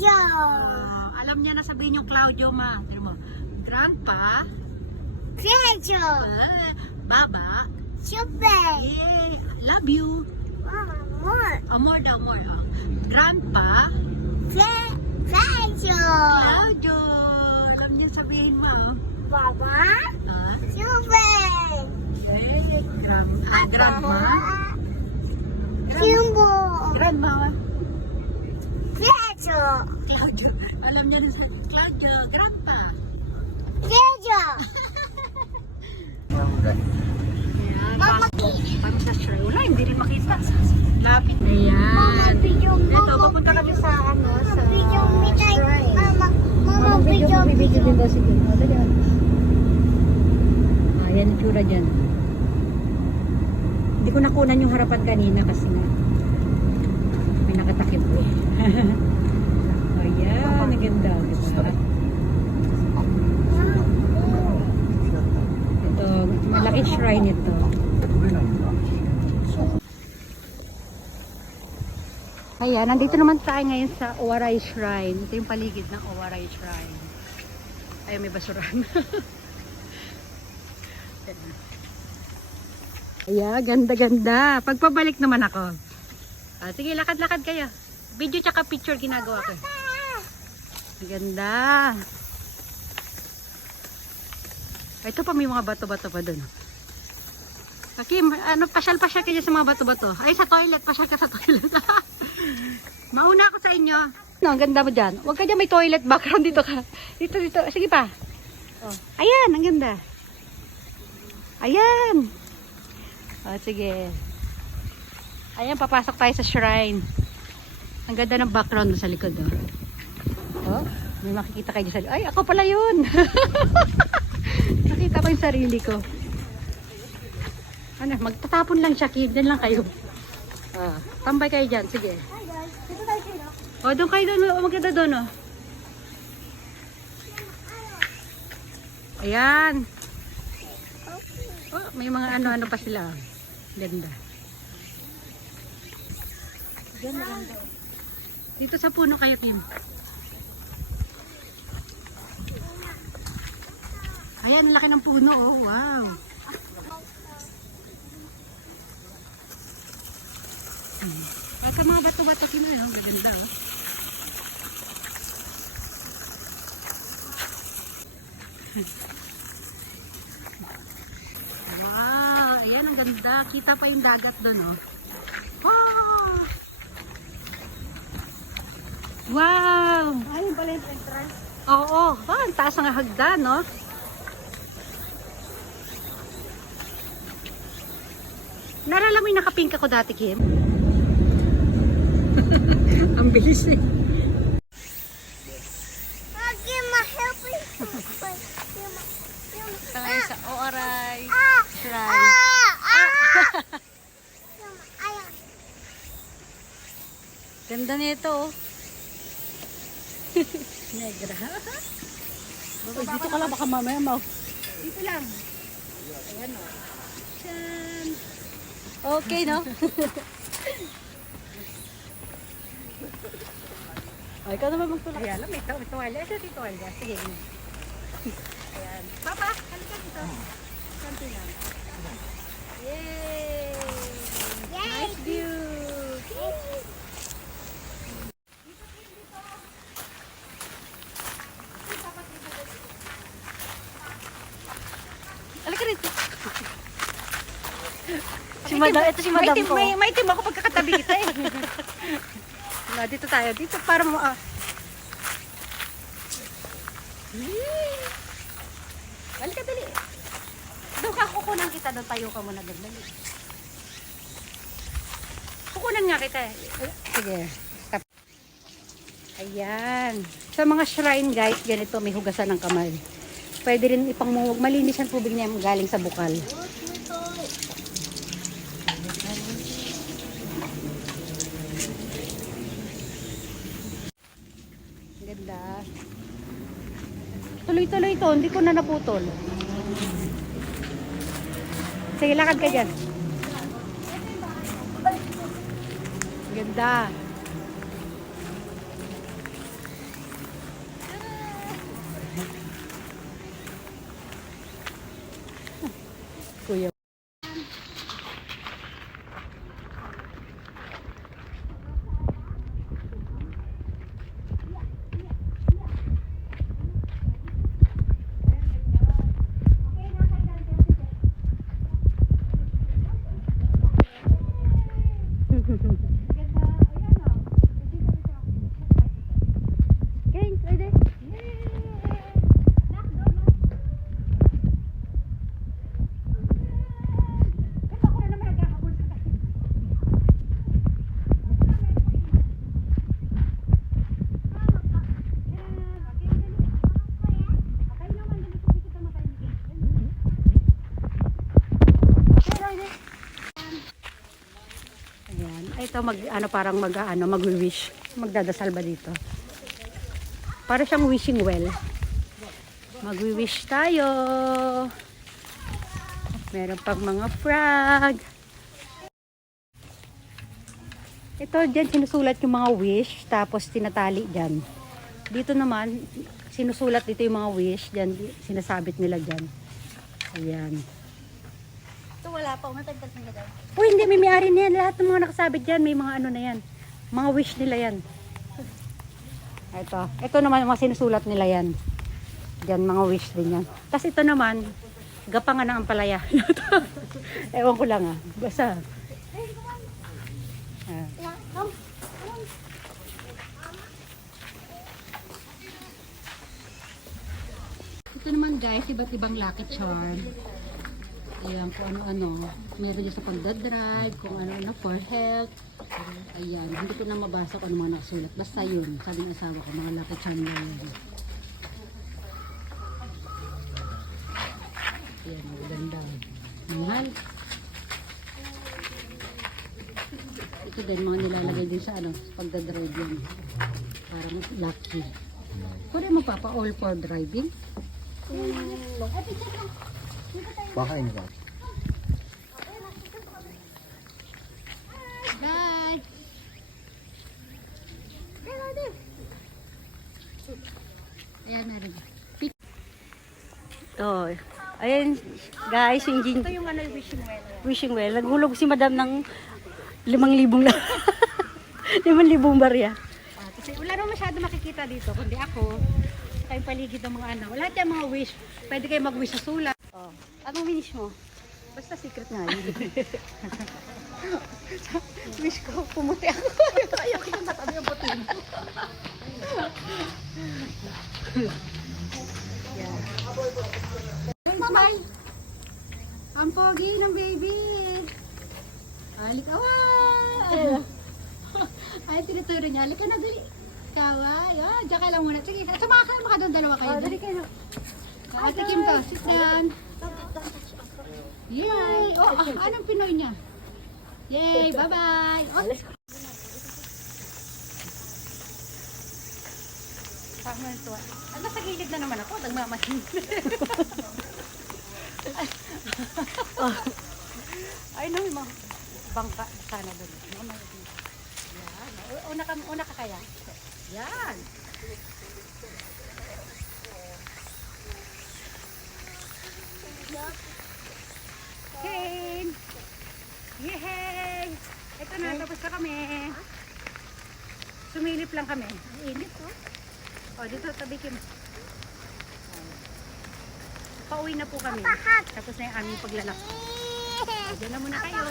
Claudio. Alam niya na sabihin yung Claudio, ma. Tignan mo. Grandpa. Claudio. Baba. Super. Yay. Love you. More. Amor daw, amor. Oh. Grandpa. Claudio. Claudio. Alam niya sabihin mo. Baba. Ah. Super. Yay. Grandma. Simbo. Grandma. Claudio. Claudio. Alam niya rin sa Claudio. Grandpa. Claudio. Mama, Paano sa shrine? Wala, hindi rin makita. Lapit na Mama, yan. video mo. Ito, papunta kami sa sa Video me tayo. shrine. Mama, video. din daw sige. O, dali. Ayan yung tsura dyan. Hindi ko nakunan yung harapan kanina kasi nga may nakatakip eh. Ayan, ang ganda. Ito, malaki shrine ito. Ayan, nandito naman tayo ngayon sa Owaray Shrine. Ito yung paligid ng Owaray Shrine. Ayun, may basuran. Ayan, ganda-ganda. Pagpabalik naman ako. Sige, lakad-lakad kayo. Video tsaka picture ginagawa ko. Ganda. Ito pa, may mga bato-bato pa dun. Kim, pasyal-pasyal kayo sa mga bato-bato. Ay, sa toilet. Pasyal ka sa toilet. Mauna ako sa inyo. No, ang ganda mo dyan. Huwag ka dyan, may toilet background dito ka. Dito. Sige pa. Oh. Ayan, ang ganda. Ayan. Oh, sige. Ayan, papasok tayo sa shrine. Ang ganda ng background sa likod. Oh, may makikita kayo sa likod. Ay, ako pala yun. Nakita ko yung sarili ko. Ano, magtatapon lang siya, Kim. Diyan lang kayo. Tambay kayo dyan. Sige. O, doon kayo doon. O, maganda doon, o. Ayan. Oh, may mga ano-ano pa sila. Ganda. Ganda. Dito sa puno kayo, Kim. Ayan, ang laki ng puno, oh. Wow. Sa mga bato-bato kino yun, maganda oh. Wow, ayan ang ganda. Kita pa yung dagat doon oh. Oh! Wow! Ayun pala yung entrance? Oo, ang taas ng hagdan no? Narala mo yung nakapink ako dati, Kim? Ang bilis eh. Tayo sa Owaray Shrine. Ganda nito oh. Negra. Dito ka lang, baka mamaya mo. Dito lang. Ayan o. Tchan. Okay no? Ay, ikaw naman magtulak. Ayan, may tuwalya. Ito yung tuwalya. Sige. Ayan. Papa, halika dito. Kanto lang. Yay! Nice view! Halika dito. Si Madam, ito si Madam ko. May team ako pagkakatabi kita eh. Dito tayo. Dito para mo Halika dali. Doon ka, kukunan kita. Doon tayo ka muna. Dali. Kukunan nga kita eh. Sige. Stop. Ayan. Sa mga shrine guys, ganito may hugasan ng kamay. Pwede rin ipangmuhog. Malinis ang tubig niya galing sa bukal. Ganda. Tuloy-tuloy ito. Hindi ko na naputol. Sige, lakad ka dyan. Ganda. dito, mag-wish. Magdadasal ba dito? Para siyang wishing well. Mag-wish tayo. Meron pang mga frog. Ito, dyan sinusulat yung mga wish, tapos tinatali dyan. Dito naman, sinusulat dito yung mga wish, dyan, sinasabit nila dyan. Ayan. Ito wala pa. Matagdag na daw. Uy, hindi, may may-ari na yan. Lahat ng mga nakasabit dyan, may mga ano na yan. Mga wish nila yan. Ito naman, mga sinusulat nila yan. Dyan, mga wish din yan. Tapos ito naman, gapangan ng ampalaya. Ewan ko lang basta. Ito naman guys, iba't ibang lucky charm. Ayan, kung ano-ano. Meron dyan sa pagdadrive, kung ano-ano for health. Ayan, hindi ko na mabasa kung ano mga nakasulat. Basta yun, sabi ng asawa ko, mga lucky charm na yan. Ayan, maganda. Mahal. Ito din, mga nilalagay din sa pagdadrive yan. Parang lucky. Kung mo papa, all for driving? Baka ini ba? Guys! Ayan, meron. Oh, ayan guys, yung Ito yung wishing well. wishing well. Naghulog si madam ng 5,000 na 5,000 barya. Kasi wala naman masyado makikita dito, kundi ako, kayong paligid ng mga lahat yung mga wish. Pwede kayo mag-wish sa sulat. Oh, anong wish mo? Basta secret nga yun. Wish ko, pumuti ako. Ayaw kitang matabi ang puti mo. Smile! Ang pogi ng baby! Halik, away! Ay, tinuturo niya. Halika na, dali. Kaway. Ah, diyan ka lang muna. Sige, sumaka ka naman doon, dalawa kayo. Dali kayo. Ate Kim to, sit down. Yay! Oh, anong Pinoy niya? Yay! Bye-bye! Oh. Tama ito. Nasa gilid na naman ako. Nagmamahin. Ay, no, may mga bangka sana doon. Yan. Una ka kaya? Yan. Hey! Yay! Ito na, tapos na kami. Sumilip lang kami. Init po. O, dito, tabi Kim. Pauwi na po kami. Tapos na yung aming paglalak. Diyan na muna kayo.